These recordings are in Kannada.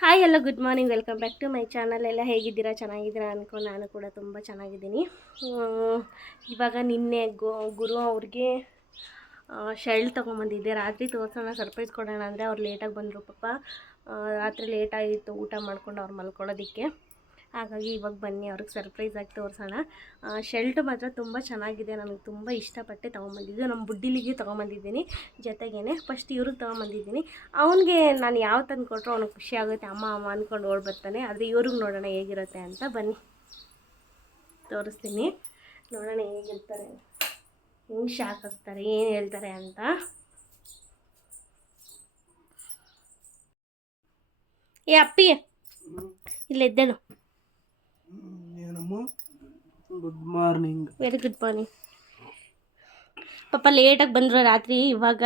ಹಾಯ್ ಎಲ್ಲ good morning welcome back to my channel ಎಲ್ಲ ಹೇಗಿದ್ದೀರಾ? ಚೆನ್ನಾಗಿದ್ದೀರಾ ಅನ್ಕೋ ನಾನು ಕೂಡ ತುಂಬ ಚೆನ್ನಾಗಿದ್ದೀನಿ. ಇವಾಗ ನಿನ್ನೆ ಗೋ ಗುರು ಅವ್ರಿಗೆ ಶರ್ಟ್ ತೊಗೊಂಬಂದಿದ್ದೆ. ರಾತ್ರಿ ತೋರ್ಸೋಣ ಸರ್ಪ್ರೈಸ್ ಕೊಡೋಣ ಅಂದರೆ ಅವ್ರು ಲೇಟಾಗಿ ಬಂದರು ಪಾಪ. ರಾತ್ರಿ ಲೇಟಾಗಿತ್ತು ಊಟ ಮಾಡ್ಕೊಂಡು ಅವ್ರು ಮಲ್ಕೊಳ್ಳೋದಕ್ಕೆ. ಹಾಗಾಗಿ ಇವಾಗ ಬನ್ನಿ ಅವ್ರಿಗೆ ಸರ್ಪ್ರೈಸ್ ಆಗಿ ತೋರಿಸೋಣ. ಶೆಲ್ಟ್ ಮಾತ್ರ ತುಂಬ ಚೆನ್ನಾಗಿದೆ ನನಗೆ ತುಂಬ ಇಷ್ಟಪಟ್ಟೆ ತೊಗೊಂಬಂದಿದ್ದು. ನಮ್ಮ ಬುಡ್ಡಿಲಿಗೆ ತೊಗೊಂಬಂದಿದ್ದೀನಿ ಜೊತೆಗೇನೆ ಫಸ್ಟ್ ಇವ್ರಿಗೆ ತೊಗೊಂಬಂದಿದ್ದೀನಿ. ಅವನಿಗೆ ನಾನು ಯಾವ ತಂದು ಕೊಟ್ಟರು ಅವ್ನಿಗೆ ಖುಷಿ ಆಗುತ್ತೆ. ಅಮ್ಮ ಅಮ್ಮ ಅಂದ್ಕೊಂಡು ಓಡ್ ಬರ್ತಾನೆ. ಆದರೆ ಇವ್ರಿಗೆ ನೋಡೋಣ ಹೇಗಿರುತ್ತೆ ಅಂತ ಬನ್ನಿ. ತೋರಿಸ್ತೀನಿ. ನೋಡೋಣ ಹೇಗಿರ್ತಾರೆ. ಹೆಂಗೆ ಶಾಕ್ ಆಗ್ತಾರೆ ಏನು ಹೇಳ್ತಾರೆ ಅಂತ. ಏ ಅಪ್ಪಿ. ಇಲ್ಲ ಎದ್ದೇಳು ಏನಮ್ಮ good morning. Very good morning ಪಾಪ ಲೇಟಾಗಿ ಬಂದರು ರಾತ್ರಿ ಇವಾಗ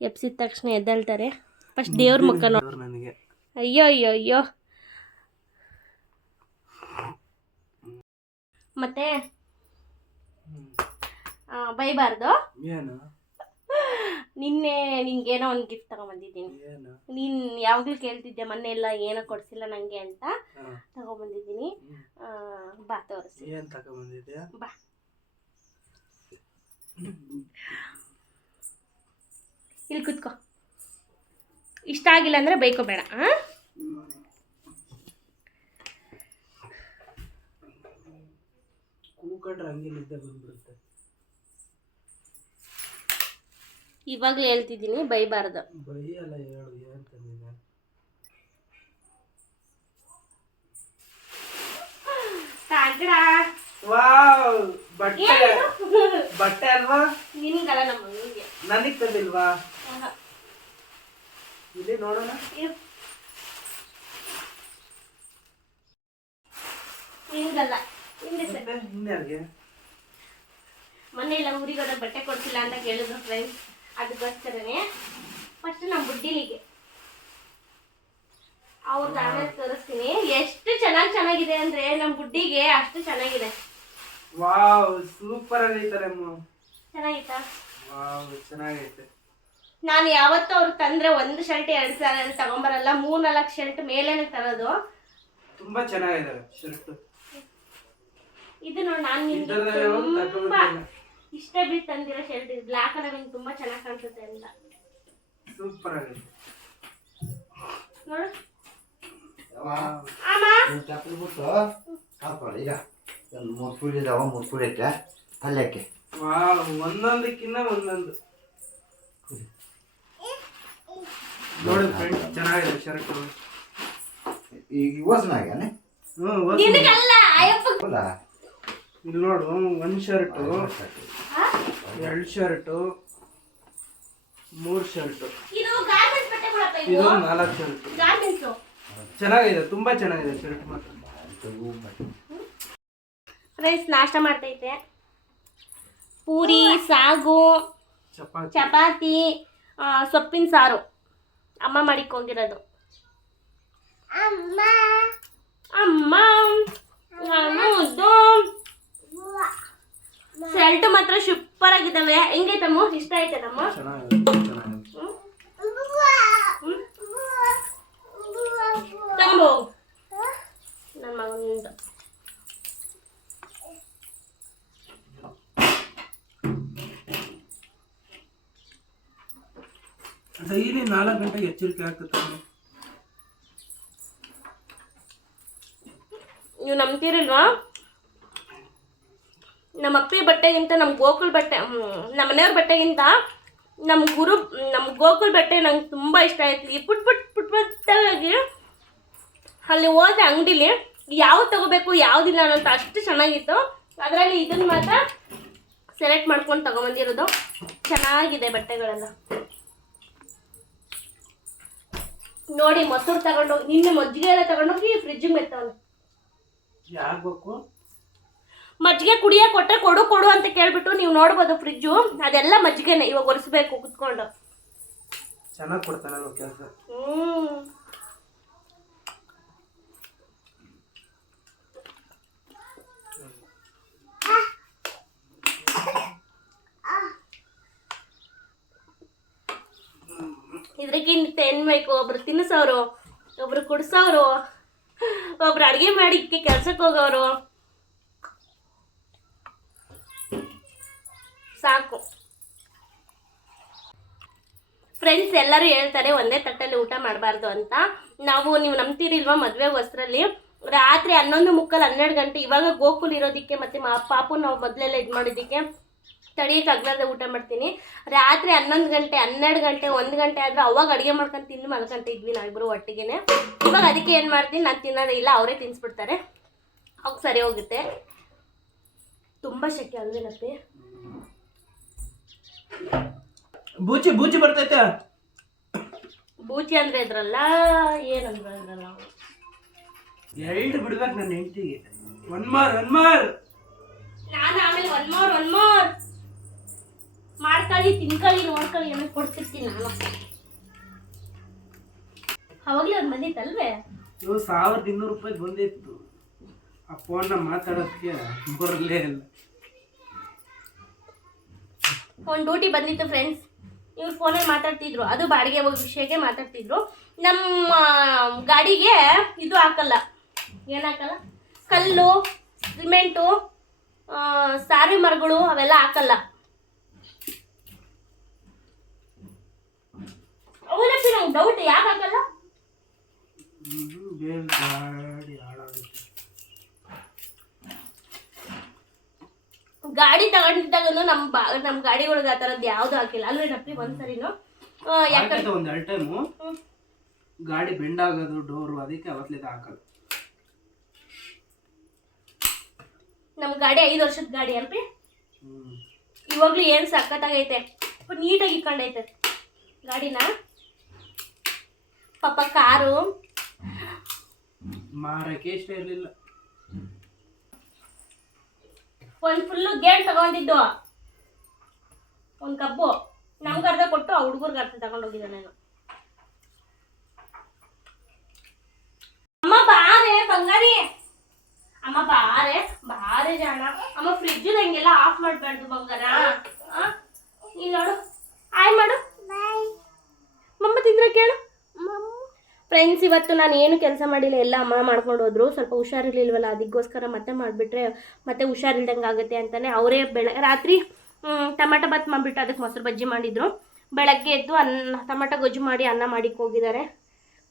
ಎಪ್ಸಿದ ತಕ್ಷಣ ಎದ್ದೇಳ್ತಾರೆ. ಫಸ್ಟ್ ದೇವ್ರ ಮುಖ ನೋಡಿ ನನಗೆ. ಅಯ್ಯೋ ಅಯ್ಯೋ ಅಯ್ಯೋ. ಮತ್ತೆ? ಬೈಬಾರ್ದು? ಏನು? ನಿನ್ನೆ ಏನೋ ಒಂದು ಗಿಫ್ಟ್ ತಗೊಂಬಂದಿದ್ದೀನಿ. ನೀನ್ ಯಾವಾಗಲೂ ಕೇಳ್ತಿದ್ದೆ ಮೊನ್ನೆ ಎಲ್ಲ ಏನೋ ಕೊಡಿಸಿಲ್ಲ ನನಗೆ ಅಂತ ತಗೊಂಡ್ಬಂದಿದ್ದೀನಿ ತಗೊಂಬಂದಿದ್ದೀನಿ. ಬಾ ತೋರಿಸಿ. ಏನ್ ತಗೊಂಬಂದಿದ್ಯಾ ಬಾ. ಇಲ್ಲಿ ಕುತ್ಕೋ. ಇಷ್ಟ ಆಗಿಲ್ಲ ಅಂದರೆ ಬೈಕೋಬೇಡ ಹಾಂ ಕೂಕೊಂಡ್ರೆ ಹಂಗೆ ನಿದ್ದೆ ಬಂದ್ಬಿಡುತ್ತೆ. ಇವಾಗಲೇ ಹೇಳ್ತಿದ್ದೀನಿ ಬೈಬಾರ್ದು. ಬಟ್ಟೆ. ಬಟ್ಟೆ ಅಲ್ವಾ? ನಿನ್ಗಲ್ಲ ನಮ್ಮ ನನಗ್ ತಂದಿಲ್ವಾ? ಇಲ್ಲಿ ನೋಡೋಣ. ನಿನ್ಗಲ್ಲ. ಮೊನ್ನೆ ಎಲ್ಲ ಊರಿಗೆ ಬಟ್ಟೆ ಕೊಡ್ತಿಲ್ಲ ಅಂತ ಕೇಳಿದ್ರು ಫ್ರೆಂಡ್ಸ್ ಅದಕ್ಕೋಸ್ಕರನೇ ಫಸ್ಟ್ ನಮ್ಮ ಬುಡ್ಡಿಲಿಗೆ. ಅವ್ರದ್ದು ಆಮೇಲೆ ತೋರಿಸ್ತೀನಿ. ಎಷ್ಟು ಚೆನ್ನಾಗಿ ಚೆನ್ನಾಗಿದೆ ಅಂದ್ರೆ ನಮ್ಮ ಬುಡ್ಡಿಗೆ ಅಷ್ಟು ಚೆನ್ನಾಗಿದೆ. ವಾವ್ ಸೂಪರ್ ಆಗೈತಾರೆ ಚೆನ್ನಾಗಿತ್ತಾ ವಾವ್ ಚೆನ್ನಾಗೈತೆ. ನಾನು ಯಾವತ್ತೂ ಅವ್ರು ತಂದ್ರೆ ಒಂದು ಶರ್ಟ್ ಎರಡು ಸಾವಿರ ತಗೊಂಬರಲ್ಲ ಮೂರ್ ನಾಲ್ಕು ಶರ್ಟ್ ಮೇಲೇನೆ ತರೋದು. ತುಂಬಾ ಚೆನ್ನಾಗಿದೆ ಶರ್ಟ್. ಇದು ನೋಡಿ ನಾನು ತುಂಬಾ. ಇಷ್ಟ ಬಿಟ್ಟು ತಂದಿರೋ ಶರ್ಟ್ ಇದು. ಬ್ಲ್ಯಾಕ್ ಕಲರ್ ನಿಮ್ಗೆ ತುಂಬಾ ಚೆನ್ನಾಗಿ ಕಾಣಿಸುತ್ತೆ ಅಂತ. ಸೂಪರ್ ಆಗಿದೆ. ನೋಡು. ಅಮ್ಮ ಚಪ್ಪಲಿ ಬಿಟ್ಟು ಹಾಕೊಳ್ಳಿ ಈಗ ಒಂದು ಮೂರು ಪುಡಿ ಇದಾವ ಮೂರು ಪುಡಿ ಐತೆ. ಪಲ್ಯಕ್ಕೆ ವಾವ್ ಒಂದೊಂದಕ್ಕಿನ್ನ ಒಂದೊಂದು. ನೋಡಿ ಫ್ರೆಂಡ್ ಚೆನ್ನಾಗಿದೆ ಶರ್ಟ್. ಈಗ ಹೊಸ- ನಿನಗಲ್ಲ ಅಯ್ಯಪ್ಪ. ಹೌದಾ? ಇಲ್ಲಿ ನೋಡು ಒಂದ್ ಶರ್ಟು ಎರಡು ಶರ್ಟು ಮೂರು ಶರ್ಟ್ ಇದು ನಾಲ್ಕು ಶರ್ಟ್ ಚೆನ್ನಾಗಿದೆ ತುಂಬಾ ಚೆನ್ನಾಗಿದೆ ಶರ್ಟ್ ಮಾತ್ರ. ರೈಸ್ ನಾಷ್ಟ ಮಾಡ್ತೈತೆ. ಪೂರಿ ಸಾಗು ಚಪಾತಿ. ಸೊಪ್ಪಿನ ಸಾರು. ಅಮ್ಮ ಮಾಡಿಕ್ ಅಮ್ಮ. ಅಮ್ಮ. ನಾನು ಮುದ್ದು ಶರ್ಟ್ ಮಾತ್ರ ಸೂಪರ್ ಆಗಿದ್ದಾವೆ ಇಷ್ಟ ಚೆನ್ನಾಗಿದೆ ಚೆನ್ನಾಗಿದೆ ತಗೊಂಬೋ ನನ್ನ ಮಗನಿಂದ. ಡೈಲಿ ನಾಲ್ಕು ಗಂಟೆಗೆ ಎಚ್ಚರಿಕೆ ಆಗ್ತದೆ ನೀವು ನಂಬ್ತಿರಲ್ವಾ? ನಮ್ಮ ಅಪ್ಪಿ ಬಟ್ಟೆಗಿಂತ ನಮ್ಮ ಗೋಕುಲ್ ಬಟ್ಟೆ ನಮ್ಮ ಮನೆಯವ್ರ ಬಟ್ಟೆಗಿಂತ ನಮ್ಮ ಗುರು, ನಮ್ಮ ಗೋಕುಲ್ ಬಟ್ಟೆ ನಂಗೆ ತುಂಬ ಇಷ್ಟ ಆಯ್ತು. ಈ ಪುಟ್ ಪುಟ್ ಪುಟ್ ಪುಟ್ಟಾಗಿ ಅಲ್ಲಿ ಹೋದೆ ಅಂಗಡಿಲಿ ಯಾವ್ದು ತಗೋಬೇಕು ಯಾವುದಿಲ್ಲ ಅನ್ನೋಂಥ ಅಷ್ಟು ಚೆನ್ನಾಗಿತ್ತು. ಅದರಲ್ಲಿ ಇದನ್ನು ಮಾತ್ರ ಸೆಲೆಕ್ಟ್ ಮಾಡ್ಕೊಂಡು ತಗೊಂಬಂದಿರೋದು. ಚೆನ್ನಾಗಿದೆ ಬಟ್ಟೆಗಳೆಲ್ಲ. ನೋಡಿ, ಮೊಸರು ತಗೊಂಡೋಗಿ, ನಿನ್ನೆ ಮಜ್ಜಿಗೆ ಎಲ್ಲ ತಗೊಂಡೋಗಿ ಫ್ರಿಜ್ಜಿಗೆ ಮೆತ್ತವನು ಯಾಗ್ಬೇಕು ಮಜ್ಜಿಗೆ ಕುಡಿಯೋ ಕೊಟ್ಟರೆ ಕೊಡು ಕೊಡು ಅಂತ ಕೇಳ್ಬಿಟ್ಟು ನೀವು ನೋಡ್ಬೋದು ಫ್ರಿಜ್ಜು ಅದೆಲ್ಲ ಮಜ್ಜಿಗೆನೆ ಇವಾಗ ಒರೆಸ್ಬೇಕು ಕುತ್ಕೊಂಡು. ಚೆನ್ನಾಗಿ ಕೊಡ್ತಾನೆ ಕೆಲಸ. ಹ್ಮ್. ಇದ್ರಕ್ಕಿಂತ ಏನ್ ಬೇಕು ಒಬ್ರು ತಿನ್ನಿಸೋರು ಒಬ್ರು ಕುಡ್ಸೋರು ಒಬ್ರು ಅಡುಗೆ ಮಾಡಿ ಕೆಲ್ಸಕ್ಕೆ ಹೋಗೋರು. ಸಾಕು. ಫ್ರೆಂಡ್ಸ್ ಎಲ್ಲರೂ ಹೇಳ್ತಾರೆ, ಒಂದೇ ತಟ್ಟಲ್ಲಿ ಊಟ ಮಾಡಬಾರ್ದು ಅಂತ. ನಾವು ನೀವು ನಂಬ್ತೀರಿಲ್ವಾ ಮದುವೆ ವಸ್ತ್ರಲ್ಲಿ ರಾತ್ರಿ ಹನ್ನೊಂದು ಮುಕ್ಕಲ್ ಹನ್ನೆರಡು ಗಂಟೆ, ಇವಾಗ ಗೋಕುಲ್ ಇರೋದಕ್ಕೆ ಮತ್ತೆ ಮಾ ಪಾಪು ನಾವು ಮೊದಲೆಲ್ಲ ಇದು ಮಾಡಿದ್ದಕ್ಕೆ ತಡಿಯಕ್ಕೆ ಆಗ್ಲಾರ್ದೆ ಊಟ ಮಾಡ್ತೀನಿ. ರಾತ್ರಿ ಹನ್ನೊಂದು ಗಂಟೆ, ಹನ್ನೆರಡು ಗಂಟೆ, ಒಂದು ಗಂಟೆ ಆದ್ರೆ ಅವಾಗ ಅಡುಗೆ ಮಾಡ್ಕೊಂಡು ತಿಂದು ಮಲ್ಕೊಂತಿದ್ವಿ ನಾವಿಬ್ಬರು ಒಟ್ಟಿಗೆ ಇವಾಗ ಅದಕ್ಕೆ ಏನು ಮಾಡ್ತೀನಿ, ನಾನು ತಿನ್ನೋದೇ ಇಲ್ಲ, ಅವರೇ ತಿನ್ನಿಸ್ಬಿಡ್ತಾರೆ ಅವಾಗ ಸರಿ ಹೋಗುತ್ತೆ. ತುಂಬ ಶೆಕೆ ಅಲ್ವೇನಪ್ಪಿ ಬೂಚಿ ಬೂಚಿ ಬರ್ತೈತೆ. ಬೂಚಿ ಅಂದ್ರೆ ಇದ್ರಲ್ಲ ಏನಂದ್ರೆ ಎರಡು ಬಿಡ್ಬೇಕು ನನ್ನ ಹೆಂಡತಿಗೆ. ಒನ್ ಮಾರ್ ಒನ್ ಮಾರ್ ನಾನು ಆಮೇಲೆ ಒನ್ ಮೋರ್ ಒನ್ ಮೋರ್ ಮಾಡ್ಕೊಳ್ಳಿ ತಿನ್ಕೊಳ್ಳಿ ನೋಡ್ಕೊಳ್ಳಿ ಏನೋ ಕೊಡ್ತಿರ್ತೀನಿ ನಾನು. ಅವಾಗಲೇ ಅವ್ರು ಬಂದಿತ್ತಲ್ವೇ? ಇವು ಸಾವಿರದ ಇನ್ನೂರು ರೂಪಾಯಿ ಬಂದಿತ್ತು. ಆ ಫೋನ್ನ ಮಾತಾಡೋದಕ್ಕೆ ಬರಲೇ ಇಲ್ಲ. ಒಂದು ಡ್ಯೂಟಿ ಬಂದಿತ್ತು ಫ್ರೆಂಡ್ಸ್ ಇವ್ರು ಫೋನಲ್ಲಿ ಮಾತಾಡ್ತಿದ್ರು. ಅದು ಬಾಡಿಗೆ ಹೋಗಿ ವಿಷಯಕ್ಕೆ ಮಾತಾಡ್ತಿದ್ರು. ನಮ್ಮ ಗಾಡಿಗೆ ಇದು ಹಾಕಲ್ಲ. ಏನು ಹಾಕಲ್ಲ ಕಲ್ಲು, ಸಿಮೆಂಟು ಸಾರಿ ಮರಗಳು ಅವೆಲ್ಲ ಹಾಕಲ್ಲ. ಅವನಕ್ಕೆ ನಂಗೆ ಡೌಟ್ ಯಾಕೆ ಹಾಕಲ್ಲ ಹ್ಮ್, ಬೇರೆ ಗಾಡಿ ತಗೊಂಡಿದ್ದಾಗನು ನಮ್ಮ ಬಾ ನಮ್ಮ ಗಾಡಿ ಒಳಗೆ ಆ ಥರದ್ದು ಯಾವುದು ಹಾಕಿಲ್ಲ. ಅಲ್ವೇನಪ್ಪಿ ಒಂದ್ಸರಿನು? ಆ, ಯಾಕಂದ್ರೆ ಒಂದು ಎರಡು ಟೈಮು ಗಾಡಿ ಬೆಂಡ್ ಆಗೋದು ಡೋರ್ ಅದಕ್ಕೆ ಅವತ್ಲಿದ ಹಾಕೋದು. ನಮ್ಮ ಗಾಡಿ ಐದು ವರ್ಷದ ಗಾಡಿ ಅಲ್ರಿ ಇವಾಗ್ಲೂ ಏನು ಸಖತ್ತಾಗೈತೆ? ನೀಟಾಗಿ ಇಟ್ಕೊಂಡೈತೆ ಗಾಡಿನ. ಪಾಪ ಕಾರು. ಮಾರಕ್ಕೆ ಇಷ್ಟ ಇರಲಿಲ್ಲ. ಒಂದು ಫುಲ್ಲು ಗೇಟ್ ತಗೊಂಡಿದ್ದು. ಒಂದು ಕಬ್ಬು. ನಮ್ಗೆ ಅರ್ಧ ಕೊಟ್ಟು ಆ ಹುಡುಗರ್ಗೆ ಅರ್ಧ ತಗೊಂಡೋಗಿದ್ದೆ ನಾನು. ಅಮ್ಮ ಬಾರೆ, ಬಂಗಾರಿ. ಅಮ್ಮ ಬಾರೆ ಬಾರೆ ಜಾಣ. ಅಮ್ಮ ಫ್ರಿಜ್ ಹಂಗೆಲ್ಲ ಆಫ್ ಮಾಡಬಾರ್ದು ಬಂಗಾರ? ಇಲ್ಲಿ ನೋಡು. ಆಯ್ ಮಾಡು ಮಮ್ಮ ತಿಂದ್ರೆ ಕೇಳು ಫ್ರೆಂಡ್ಸ್ ಇವತ್ತು ನಾನು ಏನು ಕೆಲಸ ಮಾಡಿಲ್ಲ, ಎಲ್ಲ ಅಮ್ಮ ಮಾಡ್ಕೊಂಡು ಹೋದ್ರು. ಸ್ವಲ್ಪ ಹುಷಾರಿರ್ಲಿಲ್ವಲ್ಲ, ಅದಕ್ಕೋಸ್ಕರ ಮತ್ತೆ ಮಾಡಿಬಿಟ್ರೆ ಮತ್ತೆ ಹುಷಾರಿಲ್ದಂಗೆ ಆಗುತ್ತೆ ಅಂತಲೇ ಅವರೇ ಬೆಳ, ರಾತ್ರಿ ಟೊಮೆಟೊ ಬಾತ್ ಮಾಡಿಬಿಟ್ಟು ಅದಕ್ಕೆ ಮೊಸರು ಬಜ್ಜಿ ಮಾಡಿದ್ರು. ಬೆಳಗ್ಗೆ ಎದ್ದು ಅನ್ನ, ಟೊಮೆಟೊ ಗೊಜ್ಜು ಮಾಡಿ ಅನ್ನ ಮಾಡಿಕ್ಕೆ ಹೋಗಿದ್ದಾರೆ.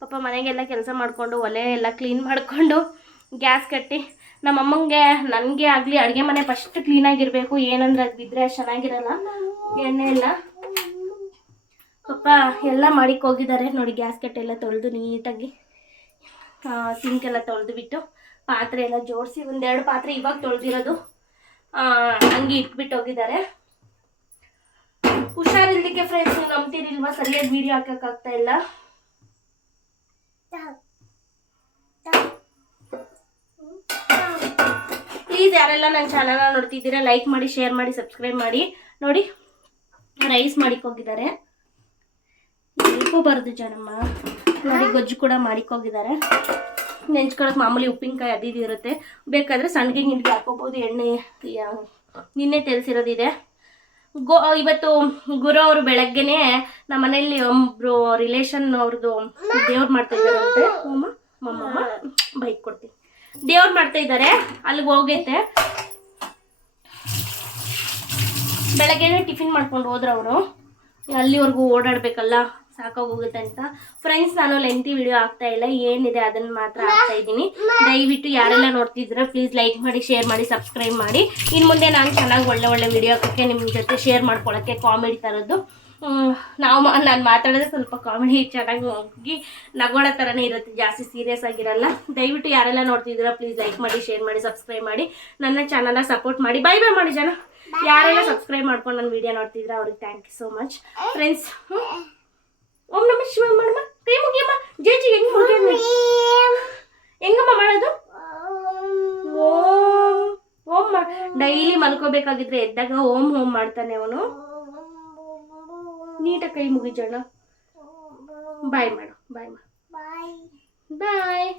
ಪಾಪ ಮನೆಗೆಲ್ಲ ಕೆಲಸ ಮಾಡಿಕೊಂಡು, ಒಲೆ ಎಲ್ಲ ಕ್ಲೀನ್ ಮಾಡಿಕೊಂಡು ಗ್ಯಾಸ್ ಕಟ್ಟಿ ನಮ್ಮ ಅಮ್ಮಂಗೆ ನನಗೆ ಆಗಲಿ, ಅಡುಗೆ ಮನೆ ಫಸ್ಟ್ ಕ್ಲೀನಾಗಿರಬೇಕು ಏನಂದ್ರೆ ಅದು ಬಿದ್ದರೆ ಚೆನ್ನಾಗಿರಲ್ಲ. ಎಣ್ಣೆ ಎಲ್ಲ ಪಾಪ ಎಲ್ಲ ಮಾಡಿಕ್ಕೆ ಹೋಗಿದ್ದಾರೆ ನೋಡಿ ಗ್ಯಾಸ್ ಕಟ್ಟೆ ಎಲ್ಲ ತೊಳೆದು ನೀಟಾಗಿ ಸಿಂಕ್ ಎಲ್ಲ ತೊಳೆದು ಬಿಟ್ಟು ಪಾತ್ರೆ ಎಲ್ಲ ಜೋಡಿಸಿ ಒಂದೆರಡು ಪಾತ್ರೆ ಇವಾಗ ತೊಳೆದಿರೋದು. ಹಂಗೆ ಇಟ್ಬಿಟ್ಟು ಹೋಗಿದ್ದಾರೆ. ಹುಷಾರಿಲ್ದಕ್ಕೆ ಫ್ರೆಂಡ್ಸ್ ನೀವು ನಂಬ್ತೀರಿಲ್ವಾ? ಸರಿಯಾಗಿ ವಿಡಿಯೋ ಹಾಕೋಕ್ಕಾಗ್ತಾ ಇಲ್ಲ. ಪ್ಲೀಸ್ ಯಾರೆಲ್ಲ ನನ್ನ ಚಾನಲ್ನ ನೋಡ್ತಿದ್ದೀರಾ ಲೈಕ್ ಮಾಡಿ ಶೇರ್ ಮಾಡಿ ಸಬ್ಸ್ಕ್ರೈಬ್ ಮಾಡಿ. ನೋಡಿ ರೈಸ್ ಮಾಡಿಕ್ ಹೋಗಿದ್ದಾರೆ. ಬರೋದು ಜನಮ್ಮ. ನೋಡಿ, ಗೊಜ್ಜು ಕೂಡ ಮಾಡಿಕೋಗಿದ್ದಾರೆ ನೆಂಚ್ಕೊಳಕ್ಕೆ ಮಾಮೂಲಿ ಉಪ್ಪಿನಕಾಯಿ ಅದು ಇದು ಇರುತ್ತೆ. ಬೇಕಾದ್ರೆ ಸಣ್ಣಗೆ ಹಿಂಡಿಗೆ ಹಾಕೋಬೋದು, ಎಣ್ಣೆ ನಿನ್ನೆ ತೆಲ್ಸಿರೋದಿದೆ. ಗೋ, ಇವತ್ತು ಗುರು ಅವರು ಬೆಳಗ್ಗೆನೆ ನಮ್ಮ ಮನೆಯಲ್ಲಿ ಒಬ್ರು ರಿಲೇಷನ್ ಅವ್ರದ್ದು ದೇವ್ರು ಮಾಡ್ತಾ ಇದ್ದಾರೆ ಮಮ್ಮಮ್ಮ ಬೈಕ್ ಕೊಡ್ತೀನಿ. ದೇವ್ರು ಮಾಡ್ತಾ ಇದ್ದಾರೆ, ಅಲ್ಲಿಗೆ ಹೋಗೈತೆ. ಬೆಳಗ್ಗೆನೆ ಟಿಫಿನ್ ಮಾಡ್ಕೊಂಡು ಹೋದ್ರು ಅವರು. ಅಲ್ಲಿವರೆಗೂ ಓಡಾಡಬೇಕಲ್ಲ. ಸಾಕಾಗೋಗುತ್ತೆ ಅಂತ. ಫ್ರೆಂಡ್ಸ್ ನಾನು ಲೆಂತಿ ವಿಡಿಯೋ ಆಗ್ತಾ ಇಲ್ಲ. ಏನಿದೆ ಅದನ್ನ ಮಾತ್ರ ಆಗ್ತಾ ಇದ್ದೀನಿ. ದಯವಿಟ್ಟು ಯಾರೆಲ್ಲ ನೋಡ್ತಿದ್ರೆ ಪ್ಲೀಸ್ ಲೈಕ್ ಮಾಡಿ ಶೇರ್ ಮಾಡಿ ಸಬ್ಸ್ಕ್ರೈಬ್ ಮಾಡಿ. ಇನ್ನು ಮುಂದೆ ನಾನು ಚೆನ್ನಾಗಿ ಒಳ್ಳೆ ಒಳ್ಳೆ ವಿಡಿಯೋ ಹಾಕೋಕ್ಕೆ ನಿಮ್ಮ ಜೊತೆ ಶೇರ್ ಮಾಡ್ಕೊಳ್ಳೋಕ್ಕೆ ಕಾಮಿಡಿ ಥರದ್ದು ನಾವು ನಾನು ಮಾತಾಡೋದೇ ಸ್ವಲ್ಪ ಕಾಮಿಡಿ ಚೆನ್ನಾಗಿ ಹೋಗಿ ನಗೋಣ ಥರನೇ ಇರುತ್ತೆ. ಜಾಸ್ತಿ ಸೀರಿಯಸ್ ಆಗಿರಲ್ಲ. ದಯವಿಟ್ಟು ಯಾರೆಲ್ಲ ನೋಡ್ತಿದ್ದೀರಾ ಪ್ಲೀಸ್ ಲೈಕ್ ಮಾಡಿ ಶೇರ್ ಮಾಡಿ ಸಬ್ಸ್ಕ್ರೈಬ್ ಮಾಡಿ. ನನ್ನ ಚಾನಲ್ನ ಸಪೋರ್ಟ್ ಮಾಡಿ. ಬೈ ಬೈ ಮಾಡಿ ಜನ ಯಾರೆಲ್ಲ ಸಬ್ಸ್ಕ್ರೈಬ್ ಮಾಡ್ಕೊಂಡು ನನ್ನ ವಿಡಿಯೋ ನೋಡ್ತಿದ್ರೆ ಅವ್ರಿಗೆ thank you so much friends ಓಂ ನಮ ಶಿವಾಯ ಮಾಡಮ್ಮ ಕೈ ಮುಗಿಯಮ್ಮ. ಜೇಜಿ ಹೆಂಗ್ ಮುಗಿಯೋದು ಹೆಂಗಮ್ಮ ಮಾಡೋದು? ಓಂ ಓಂ ಡೈಲಿ ಮಲ್ಕೋಬೇಕಾಗಿದ್ರೆ ಎದ್ದಾಗ ಓಂ ಓಂ ಮಾಡ್ತಾನೆ ಅವನು. ನೀಟಾಗಿ ಕೈ ಮುಗಿಜೋಣ. ಬಾಯ್ ಮಾಡು. ಬಾಯ್ ಮಾ ಬಾಯ್.